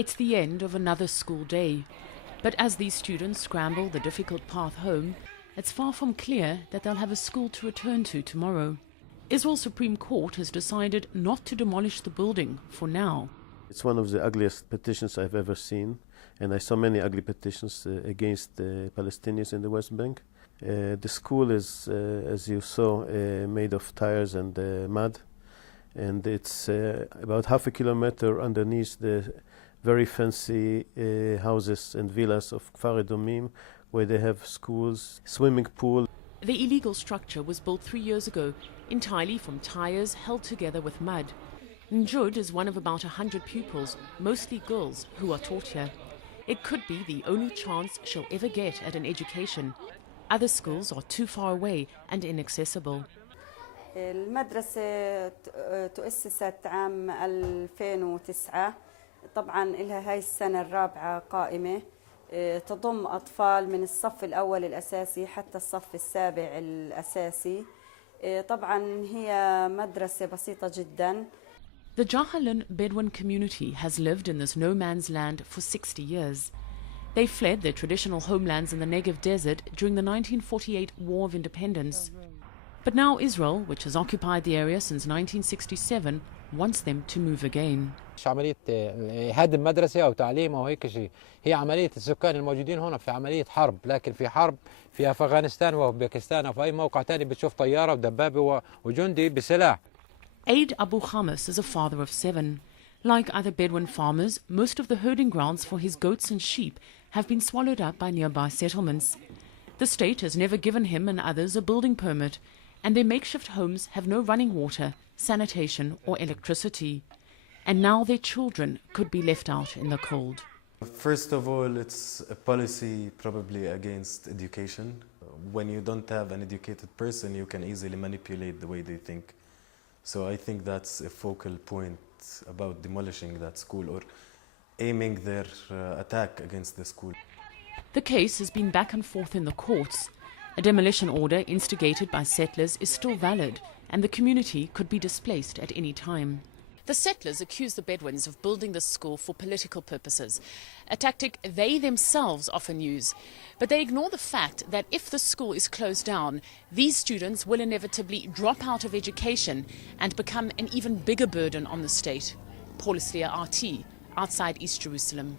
It's the end of another school day. But as these students scramble the difficult path home, it's far from clear that they'll have a school to return to tomorrow. Israel's Supreme Court has decided not to demolish the building for now. It's one of the ugliest petitions I've ever seen, and I saw many ugly petitions against the Palestinians in the West Bank. The school is, as you saw, made of tires and mud, and it's about half a kilometer underneath the very fancy houses and villas of Kfar Edomim, where they have schools, swimming pool. The illegal structure was built 3 years ago, entirely from tires held together with mud. Njud is one of about 100 pupils, mostly girls, who are taught here. It could be the only chance she'll ever get at an education. Other schools are too far away and inaccessible. المدرسة تؤسست عام 2009. طبعا لها هاي السنة الرابعة قائمة. تضم أطفال من الصف الأول الأساسي حتى الصف السابع الأساسي. طبعا هي مدرسة بسيطة جدا. The Jahalin Bedouin community has lived in this no-man's land for 60 years. They fled their traditional homelands in the Negev desert during the 1948 War of Independence. But now Israel, which has occupied the area since 1967, wants them to move again. مش عملية هدم مدرسة أو تعليم أو هيك شيء، هي عملية السكان الموجودين هنا في عملية حرب، لكن في حرب في أفغانستان وفي باكستان أو في أي موقع تاني بتشوف طيارة ودبابة وجندي بسلاح. Aid Abu Khamis is a father of 7. Like other Bedouin farmers, most of the herding grounds for his goats and sheep have been swallowed up by nearby settlements. The state has never given him and others a building permit, and their makeshift homes have no running water, sanitation or electricity. And now their children could be left out in the cold. First of all, it's a policy probably against education. When you don't have an educated person, you can easily manipulate the way they think. So I think that's a focal point about demolishing that school or aiming their attack against the school. The case has been back and forth in the courts. A demolition order instigated by settlers is still valid, and the community could be displaced at any time. The settlers accuse the Bedouins of building the school for political purposes, a tactic they themselves often use. But they ignore the fact that if the school is closed down, these students will inevitably drop out of education and become an even bigger burden on the state. Paul Islia, RT, outside East Jerusalem.